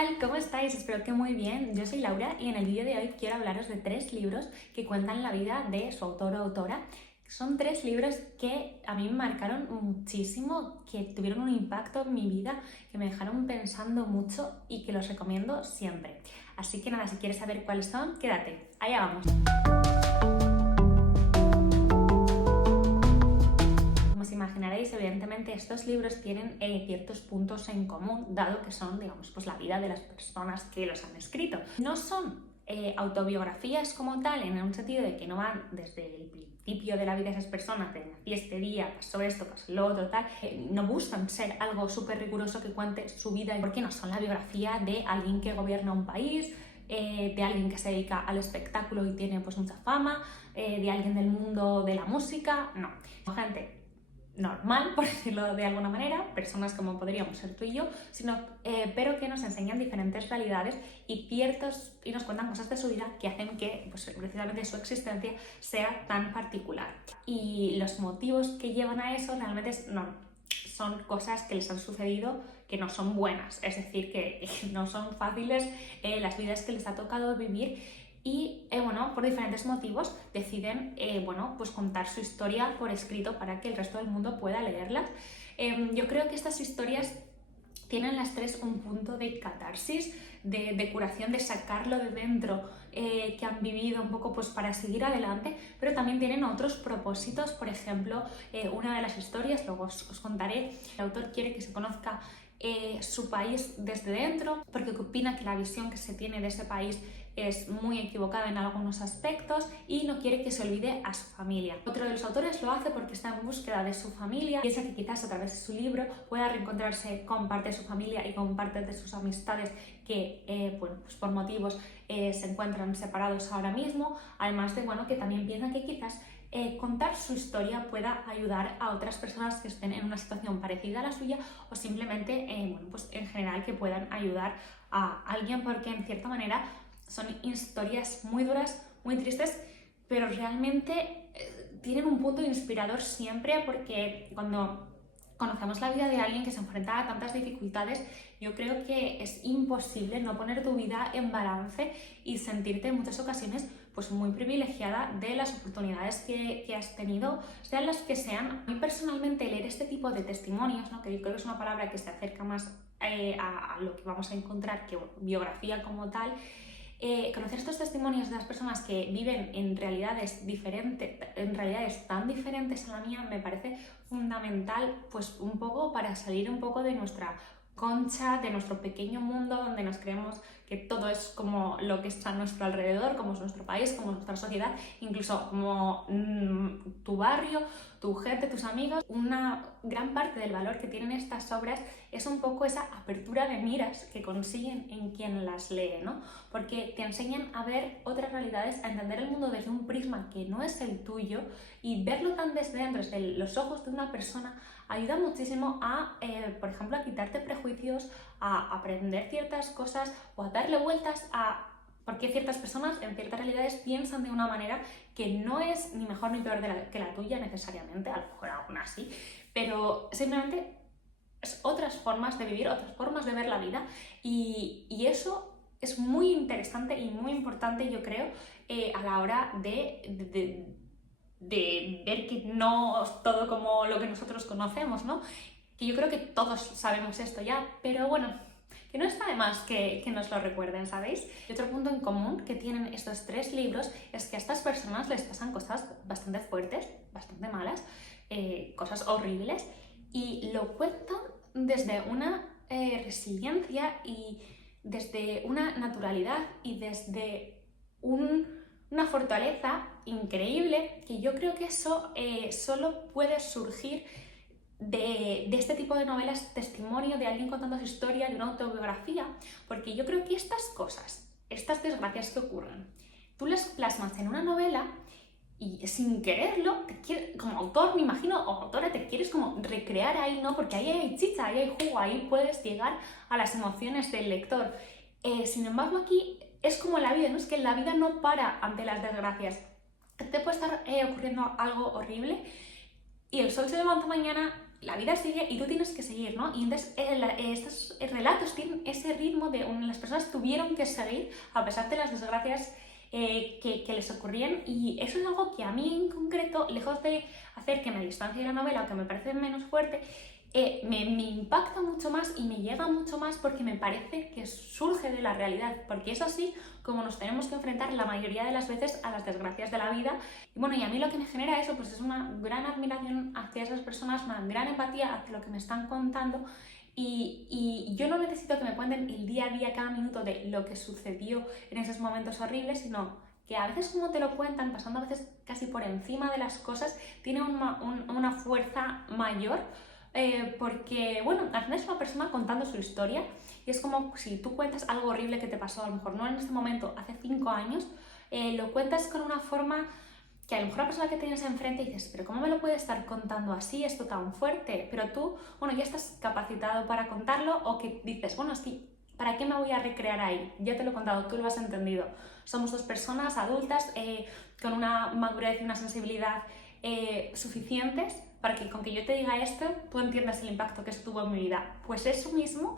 tal? ¿Cómo estáis? Espero que muy bien. Yo soy Laura y en el vídeo de hoy quiero hablaros de 3 libros que cuentan la vida de su autor o autora. Son 3 libros que a mí me marcaron muchísimo, que tuvieron un impacto en mi vida, que me dejaron pensando mucho y que los recomiendo siempre. Así que nada, si quieres saber cuáles son, quédate. Allá vamos. Como os imaginaréis, evidentemente estos libros tienen ciertos puntos en común, dado que son, digamos, pues la vida de las personas que los han escrito. No son autobiografías como tal, en un sentido de que no van desde el principio de la vida de esas personas, de nací este día, pasó esto, pasó lo otro, tal. No buscan ser algo súper riguroso que cuente su vida, porque no son la biografía de alguien que gobierna un país, de alguien que se dedica al espectáculo y tiene pues mucha fama, de alguien del mundo de la música, no. Gente normal, por decirlo de alguna manera, personas como podríamos ser tú y yo, pero que nos enseñan diferentes realidades y nos cuentan cosas de su vida que hacen que pues, precisamente su existencia sea tan particular. Y los motivos que llevan a eso realmente son cosas que les han sucedido que no son buenas, es decir, que no son fáciles las vidas que les ha tocado vivir. Y por diferentes motivos deciden pues contar su historia por escrito para que el resto del mundo pueda leerlas. Yo creo que estas historias tienen las 3 un punto de catarsis, de curación, de sacarlo de dentro que han vivido un poco pues para seguir adelante, pero también tienen otros propósitos. Por ejemplo, una de las historias, luego os contaré, el autor quiere que se conozca su país desde dentro, porque opina que la visión que se tiene de ese país es muy equivocada en algunos aspectos y no quiere que se olvide a su familia. Otro de los autores lo hace porque está en búsqueda de su familia, piensa que quizás a través de su libro pueda reencontrarse con parte de su familia y con parte de sus amistades que pues por motivos se encuentran separados ahora mismo, además de que también piensa que quizás contar su historia pueda ayudar a otras personas que estén en una situación parecida a la suya o simplemente pues en general que puedan ayudar a alguien, porque en cierta manera son historias muy duras, muy tristes, pero realmente tienen un punto inspirador siempre, porque cuando conocemos la vida de alguien que se enfrenta a tantas dificultades, yo creo que es imposible no poner tu vida en balance y sentirte en muchas ocasiones pues muy privilegiada de las oportunidades que has tenido, sean las que sean. A mí personalmente leer este tipo de testimonios, ¿no? Que yo creo que es una palabra que se acerca más a lo que vamos a encontrar que biografía como tal, conocer estos testimonios de las personas que viven en realidades tan diferentes a la mía, me parece fundamental, pues un poco para salir un poco de nuestra concha, de nuestro pequeño mundo donde nos creemos que todo es como lo que está a nuestro alrededor, como es nuestro país, como es nuestra sociedad, incluso como tu barrio, tu gente, tus amigos. Una gran parte del valor que tienen estas obras es un poco esa apertura de miras que consiguen en quien las lee, ¿no? Porque te enseñan a ver otras realidades, a entender el mundo desde un prisma que no es el tuyo, y verlo tan desde dentro, desde los ojos de una persona, ayuda muchísimo a, por ejemplo, a quitarte prejuicios, a aprender ciertas cosas o a darle vueltas a por qué ciertas personas en ciertas realidades piensan de una manera que no es ni mejor ni peor que la tuya necesariamente, a lo mejor aún así, pero simplemente es otras formas de vivir, otras formas de ver la vida, y eso es muy interesante y muy importante, yo creo, a la hora de ver que no es todo como lo que nosotros conocemos, ¿no? Que yo creo que todos sabemos esto ya, pero bueno, que no está de más que nos lo recuerden, ¿sabéis? Y otro punto en común que tienen estos 3 libros es que a estas personas les pasan cosas bastante fuertes, bastante malas, cosas horribles, y lo cuentan desde una resiliencia y desde una naturalidad y desde una fortaleza increíble, que yo creo que eso solo puede surgir de este tipo de novelas, testimonio de alguien contando su historia, de una autobiografía, porque yo creo que estas cosas, estas desgracias que ocurren, tú las plasmas en una novela y sin quererlo, como autor, me imagino, o autora, te quieres como recrear ahí, ¿no? Porque ahí hay chicha, ahí hay jugo, ahí puedes llegar a las emociones del lector. Sin embargo, aquí es como la vida, ¿no? Es que la vida no para ante las desgracias. Te puede estar ocurriendo algo horrible y el sol se levanta mañana la vida sigue y tú tienes que seguir, ¿no? Y entonces estos relatos tienen ese ritmo de las personas tuvieron que seguir a pesar de las desgracias que les ocurrían, y eso es algo que a mí en concreto, lejos de hacer que me distancie de la novela o que me parece menos fuerte, me impacta mucho más y me llega mucho más porque me parece que surge de la realidad, porque es así como nos tenemos que enfrentar la mayoría de las veces a las desgracias de la vida. Y bueno, y a mí lo que me genera eso pues es una gran admiración hacia esas personas, una gran empatía hacia lo que me están contando, y yo no necesito que me cuenten el día a día, cada minuto de lo que sucedió en esos momentos horribles, sino que a veces como te lo cuentan, pasando a veces casi por encima de las cosas, tiene una fuerza mayor. Porque, bueno, al final es una persona contando su historia, y es como si tú cuentas algo horrible que te pasó, a lo mejor no en este momento, hace 5 años, lo cuentas con una forma que a lo mejor la persona que tienes enfrente dices, pero ¿cómo me lo puede estar contando así, esto tan fuerte? Pero tú, bueno, ya estás capacitado para contarlo, o que dices, bueno, sí, ¿para qué me voy a recrear ahí? Ya te lo he contado, tú lo has entendido. Somos dos personas adultas con una madurez y una sensibilidad suficientes para que con que yo te diga esto, tú entiendas el impacto que esto tuvo en mi vida. Pues eso mismo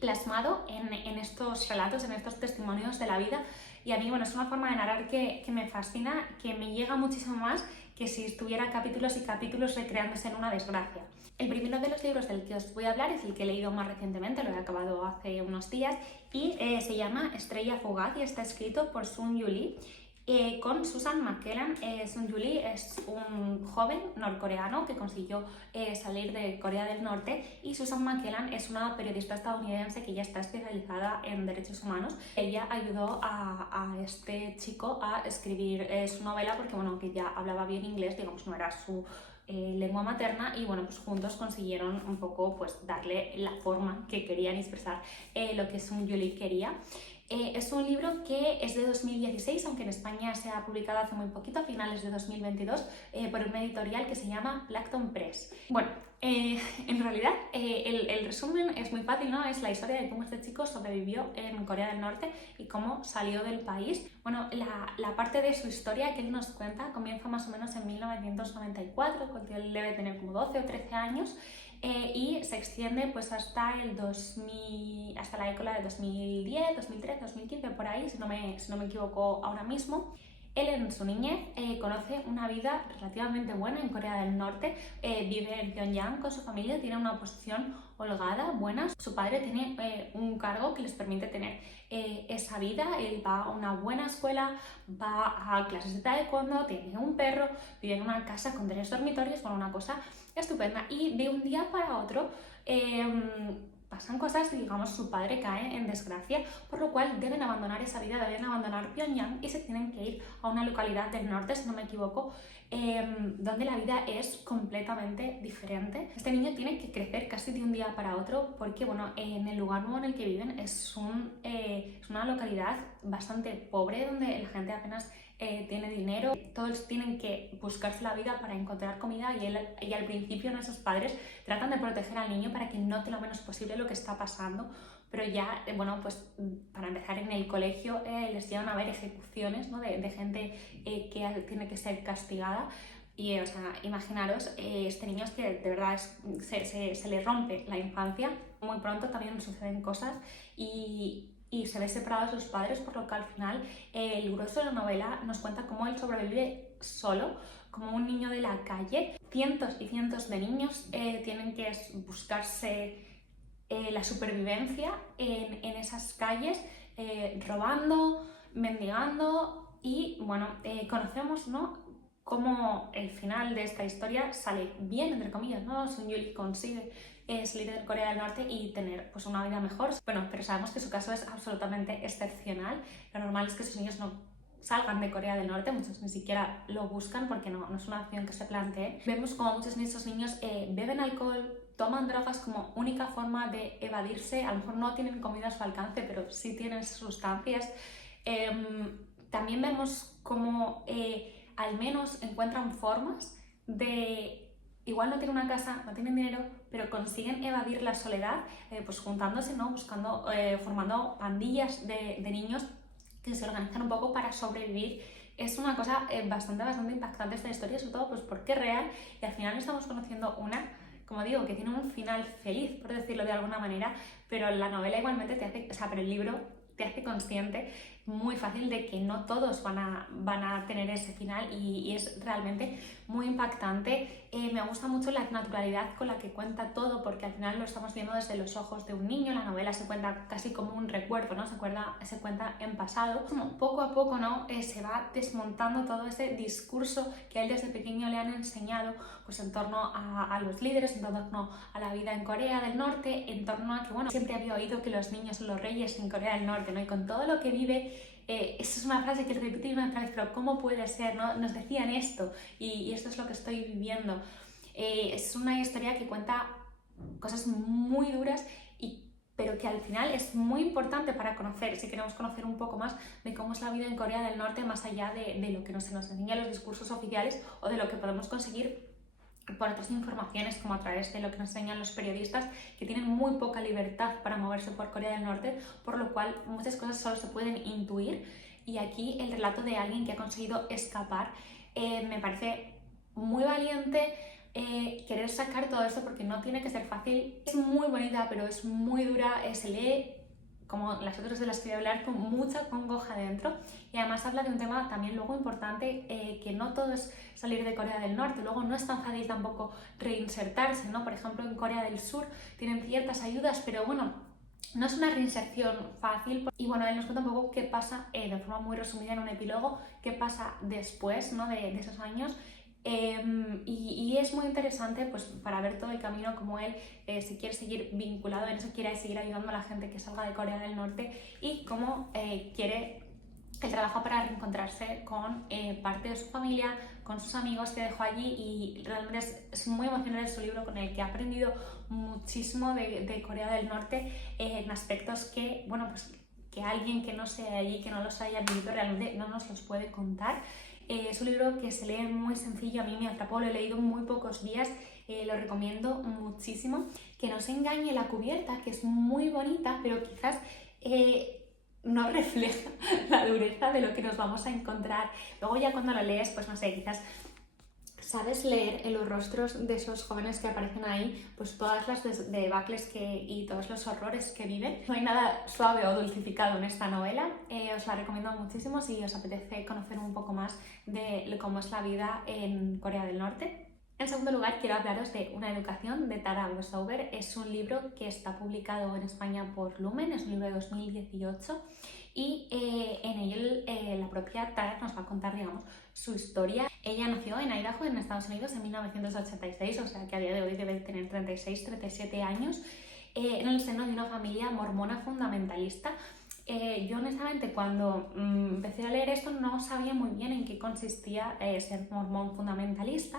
plasmado en estos relatos, en estos testimonios de la vida. Y a mí, bueno, es una forma de narrar que me fascina, que me llega muchísimo más que si estuviera capítulos y capítulos recreándose en una desgracia. El primero de los libros del que os voy a hablar es el que he leído más recientemente, lo he acabado hace unos días, y se llama Estrella Fugaz y está escrito por Sun-Yu Lee. Con Susan McKellan. Sun-Yu Lee es un joven norcoreano que consiguió salir de Corea del Norte, y Susan McKellan es una periodista estadounidense que ya está especializada en derechos humanos. Ella ayudó a este chico a escribir su novela porque, bueno, que ya hablaba bien inglés, digamos, no era su lengua materna, y bueno, pues juntos consiguieron un poco pues darle la forma que querían expresar lo que Sun-Yu Lee quería. Es un libro que es de 2016, aunque en España se ha publicado hace muy poquito, a finales de 2022, por una editorial que se llama Plankton Press. Bueno, en realidad el resumen es muy fácil, ¿no? Es la historia de cómo este chico sobrevivió en Corea del Norte y cómo salió del país. Bueno, la parte de su historia que él nos cuenta comienza más o menos en 1994, cuando él debe tener como 12 o 13 años. Y se extiende pues hasta el 2000, hasta la década de 2010, 2013, 2015, por ahí, si no me equivoco ahora mismo. Él en su niñez conoce una vida relativamente buena en Corea del Norte, vive en Pyongyang con su familia, tiene una posición holgada, buena. Su padre tiene un cargo que les permite tener esa vida. Él va a una buena escuela, va a clases de taekwondo, tiene un perro, vive en una casa con 3 dormitorios, con una cosa estupenda. Y de un día para otro pasan cosas, digamos, su padre cae en desgracia, por lo cual deben abandonar esa vida, deben abandonar Pyongyang y se tienen que ir a una localidad del norte, si no me equivoco, donde la vida es completamente diferente. Este niño tiene que crecer casi de un día para otro porque, bueno, en el lugar nuevo en el que viven es una localidad bastante pobre, donde la gente apenas tiene dinero, todos tienen que buscarse la vida para encontrar comida, y al principio nuestros padres tratan de proteger al niño para que note lo menos posible lo que está pasando, pero ya, bueno, pues para empezar en el colegio les llevan a ver ejecuciones, ¿no? de gente que tiene que ser castigada. Y, o sea, imaginaros, este niño es que de verdad se le rompe la infancia, muy pronto también suceden cosas y se ve separado de sus padres, por lo que al final el grueso de la novela nos cuenta cómo él sobrevive solo, como un niño de la calle. Cientos y cientos de niños tienen que buscarse la supervivencia en esas calles, robando, mendigando, y bueno, conocemos, ¿no?, cómo el final de esta historia sale bien, entre comillas, ¿no? Sun-Yu Lee consigue salir de Corea del Norte y tener pues una vida mejor. Bueno, pero sabemos que su caso es absolutamente excepcional. Lo normal es que sus niños no salgan de Corea del Norte, muchos ni siquiera lo buscan porque no es una opción que se plantee. Vemos como muchos de estos niños beben alcohol, toman drogas como única forma de evadirse. A lo mejor no tienen comida a su alcance, pero sí tienen sustancias. También vemos como al menos encuentran formas de... Igual no tienen una casa, no tienen dinero, pero consiguen evadir la soledad, pues juntándose, ¿no? Formando pandillas de niños que se organizan un poco para sobrevivir Es una cosa bastante impactante esta historia, sobre todo pues porque es real y al final estamos conociendo una, como digo, que tiene un final feliz, por decirlo de alguna manera, pero la novela igualmente te hace, o sea, pero el libro te hace consciente muy fácil de que no todos van a tener ese final y es realmente muy impactante. Me gusta mucho la naturalidad con la que cuenta todo, porque al final lo estamos viendo desde los ojos de un niño. La novela se cuenta casi como un recuerdo, ¿no? Se cuenta en pasado. Como poco a poco, ¿no? Se va desmontando todo ese discurso que a él desde pequeño le han enseñado, pues en torno a los líderes, en torno a la vida en Corea del Norte, en torno a que, bueno, siempre había oído que los niños son los reyes en Corea del Norte, ¿no? Y con todo lo que vive, esa es una frase que repite una vez, pero ¿cómo puede ser? ¿No? Nos decían esto y esto es lo que estoy viviendo. Es una historia que cuenta cosas muy duras, pero que al final es muy importante para conocer, si queremos conocer un poco más de cómo es la vida en Corea del Norte, más allá de lo que nos enseñan los discursos oficiales o de lo que podemos conseguir por otras informaciones, como a través de lo que nos enseñan los periodistas, que tienen muy poca libertad para moverse por Corea del Norte, por lo cual muchas cosas solo se pueden intuir. Y aquí el relato de alguien que ha conseguido escapar me parece muy valiente. Querer sacar todo esto, porque no tiene que ser fácil. Es muy bonita, pero es muy dura. Se lee, como las otras de las que voy a hablar, con mucha congoja dentro, y además habla de un tema también luego importante, que no todo es salir de Corea del Norte, luego no es tan fácil tampoco reinsertarse, ¿no? Por ejemplo, en Corea del Sur tienen ciertas ayudas, pero bueno, no es una reinserción fácil. Y bueno, él nos cuenta un poco qué pasa, de forma muy resumida en un epílogo, qué pasa después, ¿no? de esos años. Y es muy interesante pues para ver todo el camino, como él si quiere seguir vinculado en eso, quiere seguir ayudando a la gente que salga de Corea del Norte, y cómo quiere el trabajo para reencontrarse con parte de su familia, con sus amigos que dejó allí. Y realmente es muy emocionante su libro, con el que he aprendido muchísimo de Corea del Norte, en aspectos que, bueno, pues que alguien que no sea allí, que no los haya vivido, realmente no nos los puede contar. Es un libro que se lee muy sencillo, a mí me atrapó, lo he leído en muy pocos días, lo recomiendo muchísimo. Que no se engañe la cubierta, que es muy bonita, pero quizás no refleja la dureza de lo que nos vamos a encontrar. Luego ya cuando lo lees, pues no sé, quizás sabes leer en los rostros de esos jóvenes que aparecen ahí, pues todas las debacles y todos los horrores que viven. No hay nada suave o dulcificado en esta novela. Os la recomiendo muchísimo si os apetece conocer un poco más de cómo es la vida en Corea del Norte. En segundo lugar, quiero hablaros de Una educación, de Tara Westover. Es un libro que está publicado en España por Lumen, es un libro de 2018, y en ello la propia Tara nos va a contar, digamos, su historia. Ella nació en Idaho, en Estados Unidos, en 1986, o sea que a día de hoy debe tener 36-37 años, en el seno de una familia mormona fundamentalista. Yo honestamente cuando empecé a leer esto no sabía muy bien en qué consistía ser mormón fundamentalista.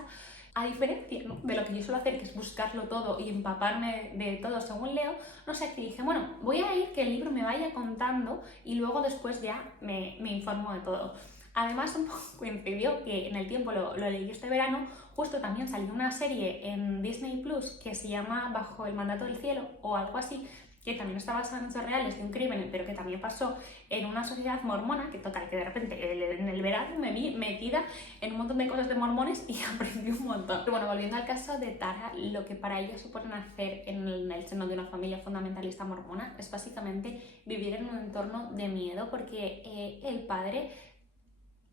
A diferencia, ¿no?, de lo que yo suelo hacer, que es buscarlo todo y empaparme de todo según leo, no sé, que dije, bueno, voy a ir que el libro me vaya contando y luego después ya me informo de todo. Además, un poco coincidió que en el tiempo lo leí este verano, justo también salió una serie en Disney Plus que se llama Bajo el mandato del cielo o algo así, que también está basada en hechos reales de un crimen, pero que también pasó en una sociedad mormona, que total, que de repente en el verano me vi metida en un montón de cosas de mormones y aprendí un montón. Pero bueno, volviendo al caso de Tara, lo que para ella supone nacer en el seno de una familia fundamentalista mormona es básicamente vivir en un entorno de miedo, porque el padre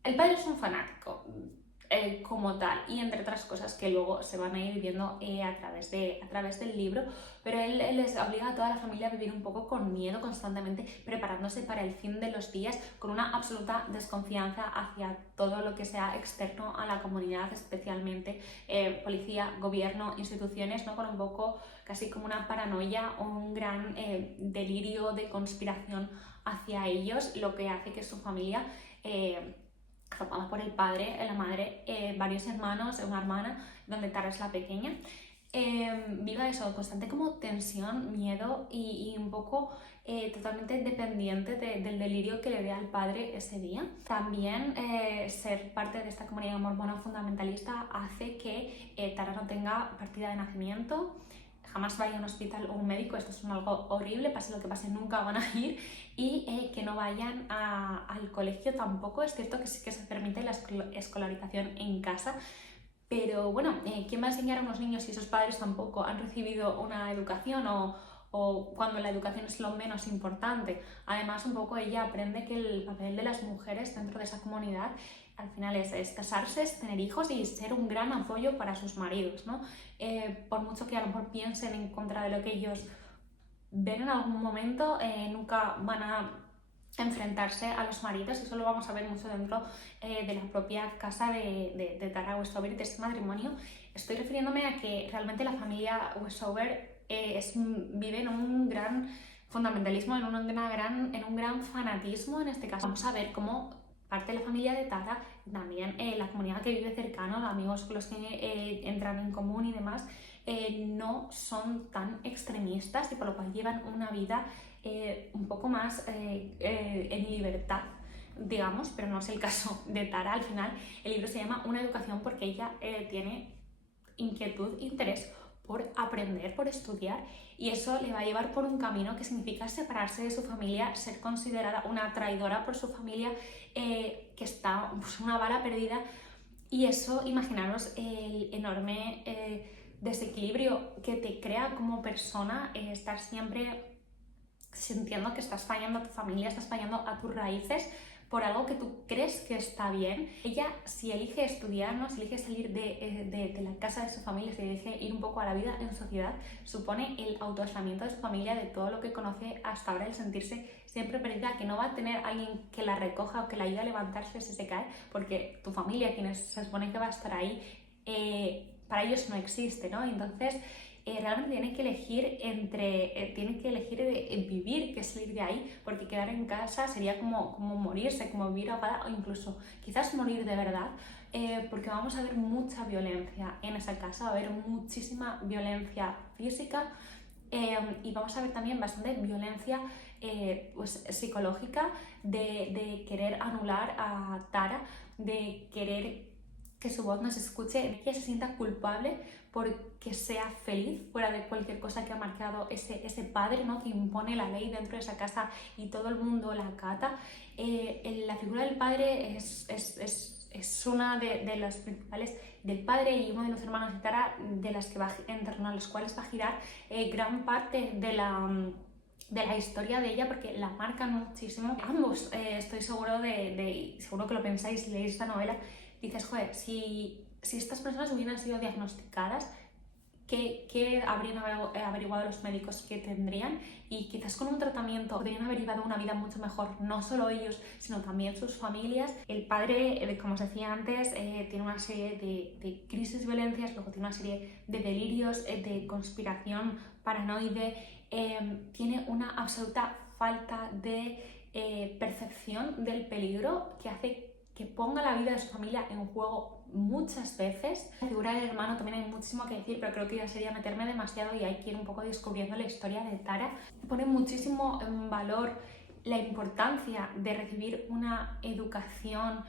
es un fanático, como tal, y entre otras cosas que luego se van a ir viendo a través del libro, pero él les obliga a toda la familia a vivir un poco con miedo constantemente, preparándose para el fin de los días, con una absoluta desconfianza hacia todo lo que sea externo a la comunidad, especialmente policía, gobierno, instituciones, ¿no?, con un poco casi como una paranoia o un gran delirio de conspiración hacia ellos, lo que hace que su familia, formada por el padre, la madre, varios hermanos, una hermana, donde Tara es la pequeña, viva eso, constante como tensión, miedo y un poco totalmente dependiente del delirio que le dé al padre ese día. También ser parte de esta comunidad mormona fundamentalista hace que Tara no tenga partida de nacimiento. jamás vaya a un hospital o un médico, esto es algo horrible, pase lo que pase, nunca van a ir, y que no vayan al colegio tampoco. Es cierto que sí que se permite la escolarización en casa, pero bueno, ¿quién va a enseñar a unos niños si sus padres tampoco han recibido una educación o cuando la educación es lo menos importante? Además, un poco ella aprende que el papel de las mujeres dentro de esa comunidad al final es casarse, es tener hijos y ser un gran apoyo para sus maridos, ¿no? Por mucho que a lo mejor piensen en contra de lo que ellos ven en algún momento, nunca van a enfrentarse a los maridos. Eso lo vamos a ver mucho dentro de la propia casa de Tara Westover y de este matrimonio. Estoy refiriéndome a que realmente la familia Westover vive en un gran fundamentalismo, en un gran fanatismo. En este caso vamos a ver cómo parte de la familia de Tara, también la comunidad que vive cercano, los amigos con los que entran en común y demás, no son tan extremistas y por lo cual llevan una vida un poco más en libertad, digamos, pero no es el caso de Tara. Al final el libro se llama Una educación porque ella tiene inquietud, interés por aprender, por estudiar, y eso le va a llevar por un camino que significa separarse de su familia, ser considerada una traidora por su familia, que está pues, una bala perdida, y eso, imaginaros el enorme desequilibrio que te crea como persona, estar siempre sintiendo que estás fallando a tu familia, estás fallando a tus raíces por algo que tú crees que está bien. Ella, si elige estudiar, ¿no? Si elige salir de la casa de su familia, si elige ir un poco a la vida en sociedad, supone el autoaislamiento de su familia, de todo lo que conoce hasta ahora, el sentirse siempre perdida, que no va a tener alguien que la recoja o que la ayude a levantarse si se cae, porque tu familia, quienes se supone que va a estar ahí, para ellos no existe, ¿no? Entonces, realmente tienen que elegir vivir que salir de ahí, porque quedar en casa sería como morirse, como vivir ahogada o incluso quizás morir de verdad, porque vamos a ver mucha violencia en esa casa, va a haber muchísima violencia física, y vamos a ver también bastante violencia pues, psicológica de querer anular a Tara, de querer que su voz no se escuche, que ella se sienta culpable porque sea feliz fuera de cualquier cosa que ha marcado ese padre, ¿no? Que impone la ley dentro de esa casa y todo el mundo la acata. La figura del padre es una de las principales, del padre y uno de los hermanos de Tara, en torno a los cuales va a girar gran parte de la historia de ella, porque la marcan muchísimo. Ambos, estoy seguro seguro que lo pensáis si leéis esta novela, dices, joder, si estas personas hubieran sido diagnosticadas, ¿qué habrían averiguado los médicos que tendrían? Y quizás con un tratamiento podrían haber llevado una vida mucho mejor, no solo ellos, sino también sus familias. El padre, como os decía antes, tiene una serie de crisis, violencias, luego tiene una serie de delirios, de conspiración paranoide, tiene una absoluta falta de percepción del peligro que hace que ponga la vida de su familia en juego muchas veces. La figura del hermano también hay muchísimo que decir, pero creo que ya sería meterme demasiado y hay que ir un poco descubriendo la historia de Tara. Pone muchísimo en valor la importancia de recibir una educación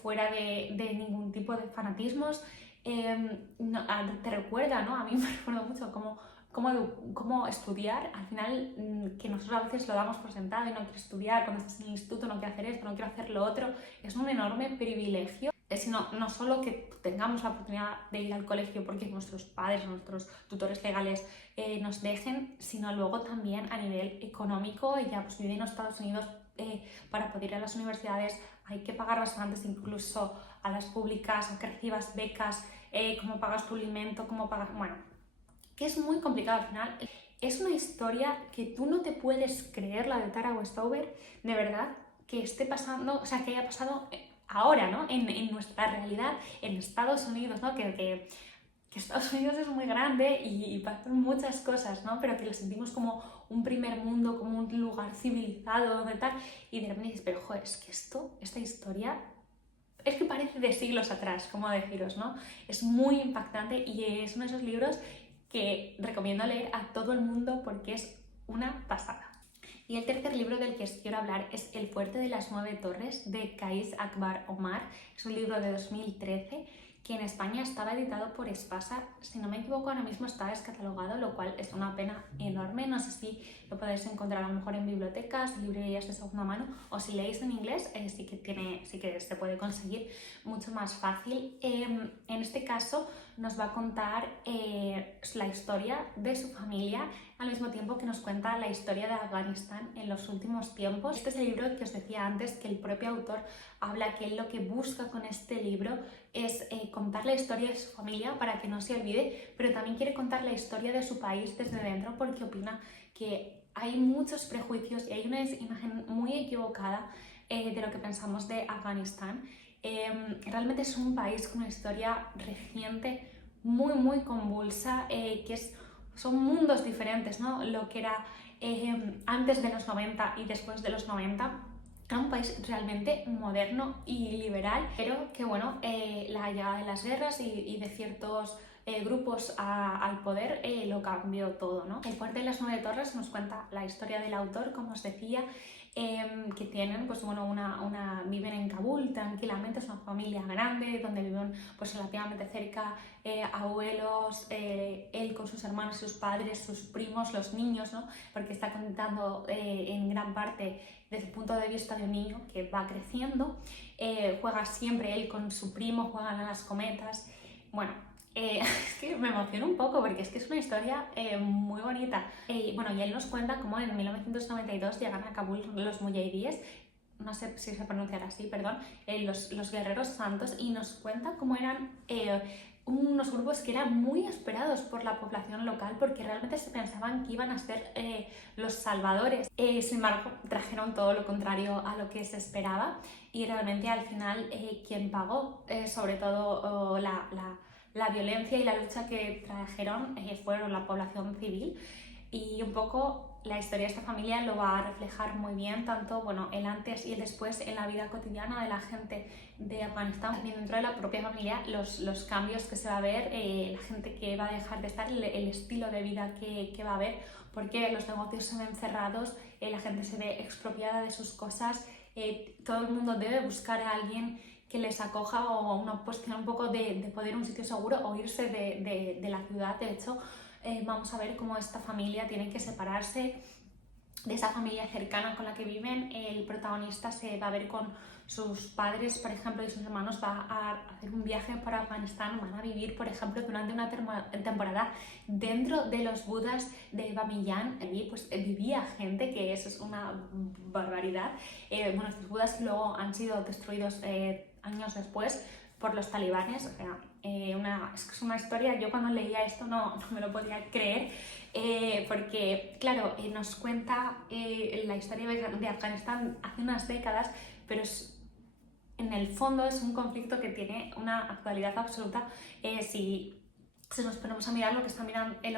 fuera de ningún tipo de fanatismos. Te recuerda, ¿no? A mí me recuerda mucho cómo estudiar. Al final, que nosotros a veces lo damos por sentado y no quiero estudiar, cuando estás en el instituto no quiero hacer esto, no quiero hacer lo otro, es un enorme privilegio, sino no solo que tengamos la oportunidad de ir al colegio porque nuestros padres, nuestros tutores legales nos dejen, sino luego también a nivel económico. Ya pues viviendo en Estados Unidos, para poder ir a las universidades hay que pagar bastantes, incluso a las públicas, aunque recibas becas, cómo pagas tu alimento, cómo pagas... Bueno, que es muy complicado al final. Es una historia que tú no te puedes creer, la de Tara Westover, de verdad, que esté pasando, o sea, que haya pasado ahora, ¿no? En nuestra realidad, en Estados Unidos, ¿no? Que Estados Unidos es muy grande y pasan muchas cosas, ¿no? Pero que lo sentimos como un primer mundo, como un lugar civilizado, donde tal, y de repente dices, pero joder, es que esta historia... Es que parece de siglos atrás, como deciros, ¿no? Es muy impactante y es uno de esos libros que recomiendo leer a todo el mundo porque es una pasada. Y el tercer libro del que os quiero hablar es El fuerte de las 9 torres, de Qais Akbar Omar. Es un libro de 2013 que en España estaba editado por Espasa. Si no me equivoco, ahora mismo está descatalogado, lo cual es una pena enorme. No sé si lo podéis encontrar a lo mejor en bibliotecas, librerías de segunda mano, o si leéis en inglés, sí que se puede conseguir mucho más fácil. En este caso nos va a contar la historia de su familia, al mismo tiempo que nos cuenta la historia de Afganistán en los últimos tiempos. Este es el libro que os decía antes, que el propio autor habla que él lo que busca con este libro es contar la historia de su familia para que no se olvide, pero también quiere contar la historia de su país desde dentro, porque opina que hay muchos prejuicios y hay una imagen muy equivocada de lo que pensamos de Afganistán. Realmente es un país con una historia reciente muy convulsa, son mundos diferentes, ¿no? Lo que era antes de los 90 y después de los 90. Era un país realmente moderno y liberal, pero que bueno, la llegada de las guerras y de ciertos grupos al poder lo cambió todo, ¿no? El Fuerte de las 9 Torres nos cuenta la historia del autor, como os decía, que tienen, pues bueno, viven en Kabul tranquilamente, es una familia grande donde viven pues relativamente cerca abuelos, él con sus hermanos, sus padres, sus primos, los niños, ¿no? Porque está contando en gran parte desde el punto de vista de un niño que va creciendo, juega siempre él con su primo, juegan a las cometas, bueno. Es que me emociona un poco porque es que es una historia muy bonita. Bueno, y él nos cuenta cómo en 1992 llegan a Kabul los mujahidíes, no sé si se pronunciará así, perdón, los guerreros santos, y nos cuenta cómo eran unos grupos que eran muy esperados por la población local porque realmente se pensaban que iban a ser los salvadores. Sin embargo, trajeron todo lo contrario a lo que se esperaba y realmente al final quien pagó sobre todo la violencia y la lucha que trajeron fueron la población civil, y un poco la historia de esta familia lo va a reflejar muy bien, tanto bueno, el antes y el después en la vida cotidiana de la gente de Afganistán, también dentro de la propia familia, los cambios que se va a ver, la gente que va a dejar de estar, el estilo de vida que va a haber, porque los negocios se ven cerrados, la gente se ve expropiada de sus cosas, todo el mundo debe buscar a alguien que les acoja o una posición un poco de poder, un sitio seguro o irse de la ciudad. De hecho, vamos a ver cómo esta familia tiene que separarse de esa familia cercana con la que viven. El protagonista se va a ver con sus padres, por ejemplo, y sus hermanos, va a hacer un viaje para Afganistán, van a vivir, por ejemplo, durante una temporada dentro de los budas de Bamiyan. Allí pues vivía gente, que eso es una barbaridad. Bueno, estos budas luego han sido destruidos años después por los talibanes. O sea, es una historia, yo cuando leía esto no me lo podía creer, porque claro, nos cuenta la historia de Afganistán hace unas décadas, pero en el fondo es un conflicto que tiene una actualidad absoluta. Si nos ponemos a mirar lo que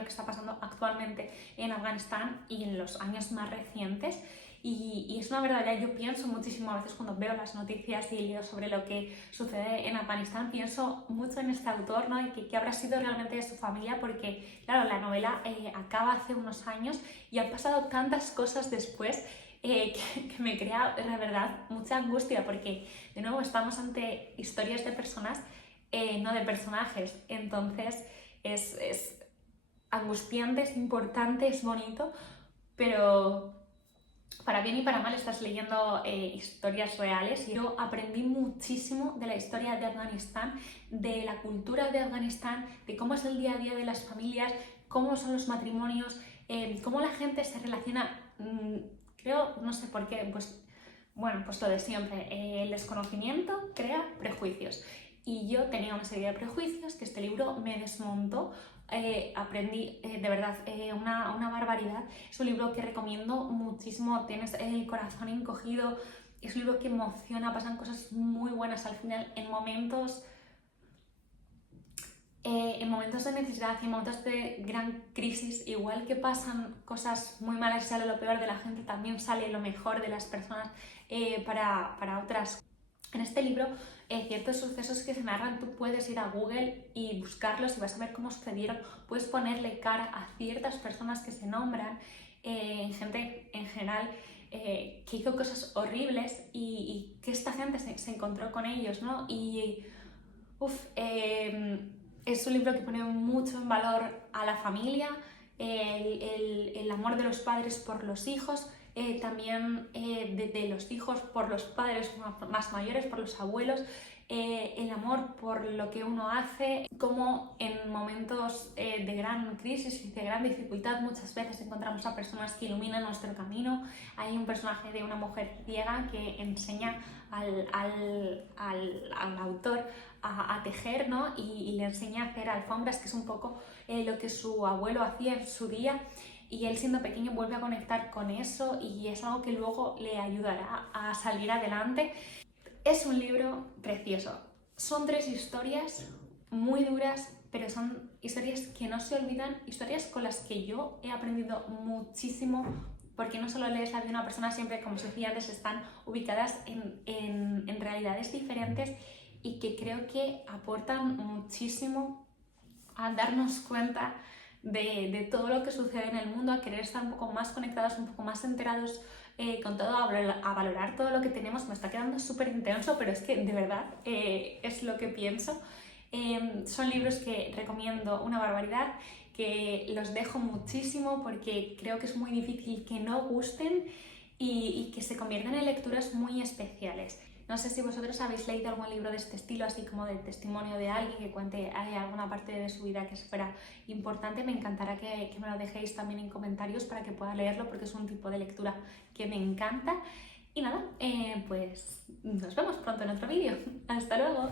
está pasando actualmente en Afganistán y en los años más recientes, y es una verdad, yo pienso muchísimo a veces cuando veo las noticias y leo sobre lo que sucede en Afganistán, pienso mucho en este autor, ¿no? Y que habrá sido realmente de su familia, porque claro, la novela acaba hace unos años y han pasado tantas cosas después que me crea, la verdad, mucha angustia, porque de nuevo estamos ante historias de personas, no de personajes. Entonces es angustiante, es importante, es bonito, pero para bien y para mal estás leyendo historias reales. Y yo aprendí muchísimo de la historia de Afganistán, de la cultura de Afganistán, de cómo es el día a día de las familias, cómo son los matrimonios, cómo la gente se relaciona. Creo, no sé por qué, pues bueno, pues lo de siempre, el desconocimiento crea prejuicios. Y yo tenía una serie de prejuicios que este libro me desmontó. Aprendí de verdad una barbaridad. Es un libro que recomiendo muchísimo, tienes el corazón encogido, es un libro que emociona, pasan cosas muy buenas al final en momentos de necesidad y en momentos de gran crisis. Igual que pasan cosas muy malas y sale lo peor de la gente, también sale lo mejor de las personas para otras. En este libro, ciertos sucesos que se narran, tú puedes ir a Google y buscarlos y vas a ver cómo sucedieron. Puedes ponerle cara a ciertas personas que se nombran, gente en general que hizo cosas horribles y que esta gente se encontró con ellos, ¿no? Y Es un libro que pone mucho en valor a la familia, el amor de los padres por los hijos, también de los hijos por los padres más mayores, por los abuelos, el amor por lo que uno hace, como en momentos de gran crisis y de gran dificultad muchas veces encontramos a personas que iluminan nuestro camino. Hay un personaje de una mujer ciega que enseña al autor a tejer, ¿no? y le enseña a hacer alfombras, que es un poco lo que su abuelo hacía en su día, y él siendo pequeño vuelve a conectar con eso y es algo que luego le ayudará a salir adelante. Es un libro precioso. Son 3 historias muy duras, pero son historias que no se olvidan, historias con las que yo he aprendido muchísimo, porque no solo lees la de una persona, siempre, como os decía antes, están ubicadas en realidades diferentes y que creo que aportan muchísimo a darnos cuenta de todo lo que sucede en el mundo, a querer estar un poco más conectados, un poco más enterados con todo, a valorar todo lo que tenemos. Me está quedando súper intenso, pero es que de verdad es lo que pienso. Son libros que recomiendo una barbaridad, que los dejo muchísimo porque creo que es muy difícil que no gusten y que se conviertan en lecturas muy especiales. No sé si vosotros habéis leído algún libro de este estilo, así como de testimonio de alguien que cuente alguna parte de su vida que fuera importante. Me encantará que me lo dejéis también en comentarios para que pueda leerlo, porque es un tipo de lectura que me encanta. Y nada, pues nos vemos pronto en otro vídeo. ¡Hasta luego!